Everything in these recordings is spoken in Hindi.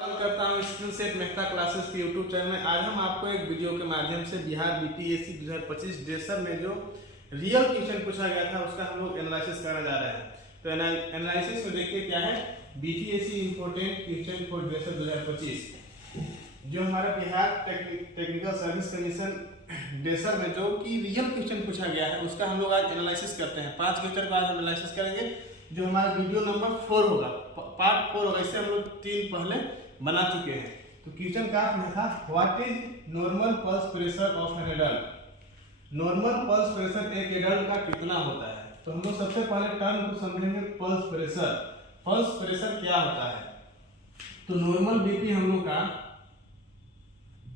स्वागत करता हूं स्किल सेट मेहता क्लासेस के यूट्यूब चैनल में। आज हम आपको एक वीडियो के माध्यम से बिहार बीपीएससी 2025 ड्रेसर में जो रियल क्वेश्चन पूछा गया था उसका हम लोग एनालिसिस करने जा रहे हैं। तो एनालिसिस में देखिए क्या है, BPSC important question for dresser 2025 जो हमारा Bihar technical service commission dresser में जो कि रियल क्वेश्चन पूछा गया है उसका हम लोग आज एनालिसिस करते हैं। 5 क्वेश्चन का आज हम एनालिसिस करेंगे जो हमारा वीडियो नंबर 4 होगा, पार्ट 4 होगा। इससे हम लोग 3 पहले बना चुके हैं। तो क्वेश्चन का था, what is normal pulse pressure of an adult. Normal pulse pressure एक एडल्ट का कितना होता है। तो हम लोग सबसे पहले टर्म को समझेंगे पल्स प्रेशर। पल्स प्रेशर क्या होता है। तो नॉर्मल बीपी हम लोग का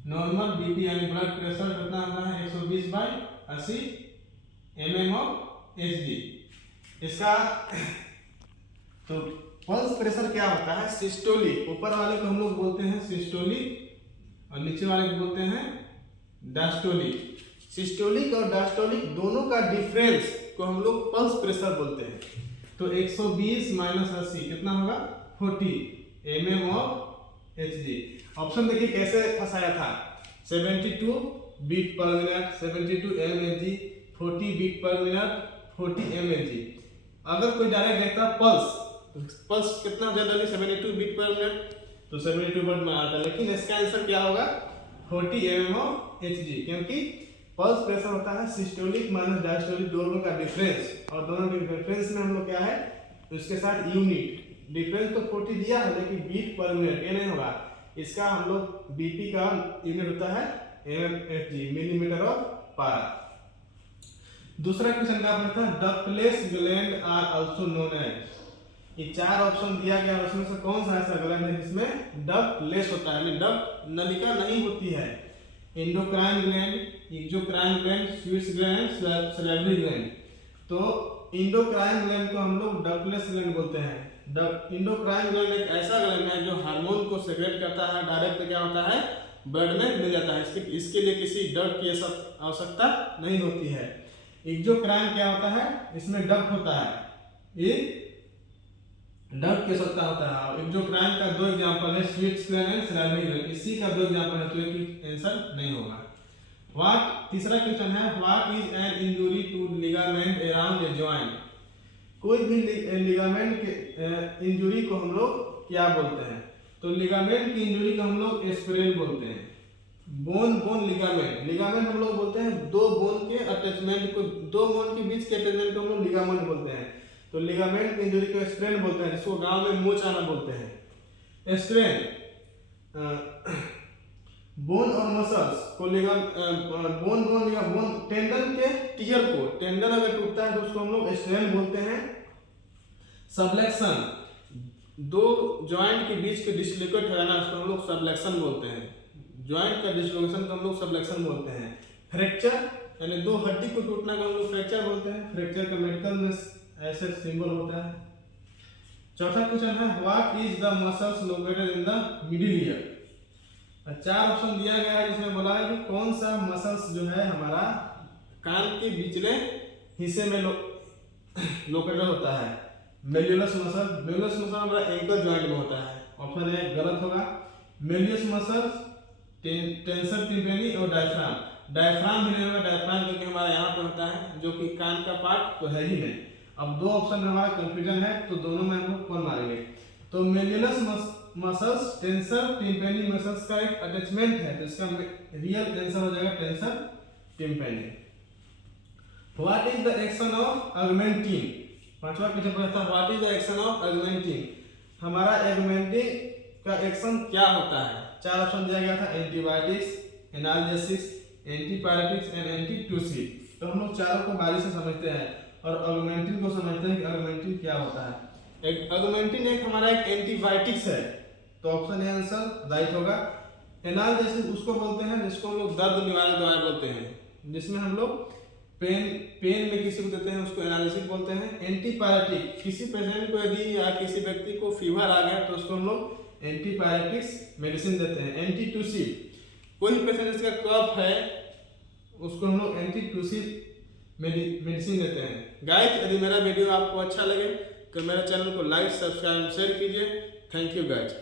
नॉर्मल बीपी यानी ब्लड प्रेशर कितना होता है 120/80 mm of Hg। इसका तो पल्स प्रेशर क्या होता है, सिस्टोलिक। ऊपर वाले को हम लोग बोलते हैं सिस्टोलिक और नीचे वाले को बोलते हैं डायस्टोलिक। सिस्टोलिक और डायस्टोलिक दोनों का डिफरेंस को हम लोग पल्स प्रेशर बोलते हैं। तो 120 - 80 कितना होगा 40 mm of Hg। ऑप्शन देखिए कैसे फंसाया था, 72 beat per minute 72 mHg, 40 beat per minute 40 mHg। अगर कोई डायरेक्ट देखता पल्स कितना जनरली 72 बीट पर मिनट तो 72 बीट में आता है, लेकिन इसका आंसर क्या होगा 40 mm of Hg, क्योंकि पल्स प्रेशर होता है सिस्टोलिक माइनस डायस्टोलिक दोनों का डिफरेंस। और दोनों के डिफरेंस में हम लोग क्या है तो इसके साथ यूनिट डिफरेंस तो 40 दिया है लेकिन बीट पर मिनट ये नहीं होगा। इसका हम लोग बीपी का यूनिट होता है mmHg, मिलीमीटर ऑफ पारा। दूसरा क्वेश्चन का था, ductless gland are also known as. ये 4 ऑप्शन दिया गया है, उसमें से कौन सा ऐसा ग्लैंड है जिसमें डक्टलेस होता है, डक्ट नलिका नहीं होती है। Endocrine gland, exocrine gland, Swiss gland, salivary gland. तो एंडोक्राइन ग्लैंड को हम लोग डक्टलेस ग्लैंड बोलते हैं। एंडोक्राइन ग्लैंड एक ऐसा ग्लैंड है जो हार्मोन को सेक्रेट करता है, डायरेक्ट क्या होता है ब्लड में मिल जाता है। इसके लिए किसी डक्ट की आवश्यकता नहीं होती है। एक्सोक्राइन क्या होता है, इसमें डक्ट होता है, ये डक्ट की आवश्यकता होता है। एक्सोक्राइन का 2 एग्जांपल है, Swiss gland and salivary gland. इसी का 2 एग्जांपल है, तो एक आंसर नहीं होगा। तीसरा क्वेश्चन है, what is an injury to ligament around a joint. कोई भी लिगामेंट के इंजरी को हम लोग क्या बोलते हैं। तो लिगामेंट की इंजरी को हम लोग स्प्रेन बोलते हैं। बोन लिगामेंट हम लोग बोलते हैं 2 बोन के अटैचमेंट को, 2 बोन के बीच के अटैचमेंट को हम लोग लिगामेंट बोलते हैं। तो लिगामेंट की इंजरी को स्प्रेन बोलते हैं, जिसको गांव में मोच आना बोलते हैं। स्प्रेन बोन और मसल्स को बोन टेंडन के टियर को, टेंडन अगर टूटता है तो उसको हम लोग स्ट्रेन बोलते हैं। सबलेक्शन 2 जॉइंट के बीच के डिसलोकेट हो जाना उसको हम लोग सबलेक्शन बोलते हैं। जॉइंट का डिसलोकेशन को हम लोग सबलेक्शन बोलते हैं। फ्रैक्चर यानी 2 हड्डी को टूटना को हम लोग फ्रैक्चर बोलते हैं। फ्रैक्चर का मेडिकल में ऐसे सिंबल होता है। चौथा क्वेश्चन है, what is the muscles located in the middle ear. 4 option दिया गया है जिसमें बोला है कि कौन सा मसल्स जो है हमारा कान के पिछले हिस्से में लोकेटेड होता है। मेल्युलस मसल हमारा एंकल जॉइंट में होता है। ऑप्शन ए गलत होगा। मेलियस मसल्स, टेंसर टिम्पेनी और डायफ्राम भी नहीं होगा। डायफ्राम क्योंकि हमारा यहाँ पे होता है जो कि कान का पार्ट तो है ही नहीं। अब 2 ऑप्शन में हमारा कंफ्यूजन है, तो दोनों में हम लोग कौन मारेंगे। तो मेलियस मसल्स टेंसर टिम्पेनी मसल्स का एक अटैचमेंट है, तो इसका रियल आंसर हो जाएगा tensor tympani. What is the action of Augmentin. 5वां क्वेश्चन पूछा था, what is the action of Augmentin. हमारा ऑगमेंटिन का एक्शन क्या होता है। 4 ऑप्शन दिया गया था, antibiotics, analgesics, antipyretics and antitussive. तो हम लोग चारों को बारी से समझते हैं और ऑगमेंटिन को समझते हैं कि ऑगमेंटिन क्या होता है। ऑगमेंटिन एक हमारा एक एंटीबायोटिक्स है, तो ऑप्शन ए आंसर राइट होगा। एनाल्जेसिक उसको बोलते हैं जिसको हम लोग दर्द निवारक दवाई बोलते हैं, जिसमें हम लोग पेन में किसी को देते हैं उसको एनाल्जेसिक बोलते हैं। एंटीपायरेटिक किसी पेशेंट को यदि या किसी व्यक्ति को फीवर आ गया तो उसको हम लोग एंटीपायरेटिक्स मेडिसिन देते हैं। एंटीट्यूसिव कोई पेशेंट जिसका कफ है उसको हम लोग एंटीट्यूसिव मेडिसिन देते हैं। गाइस यदि मेरा वीडियो आपको अच्छा लगे तो मेरे चैनल को लाइक, सब्सक्राइब, शेयर कीजिए। Thank you guys.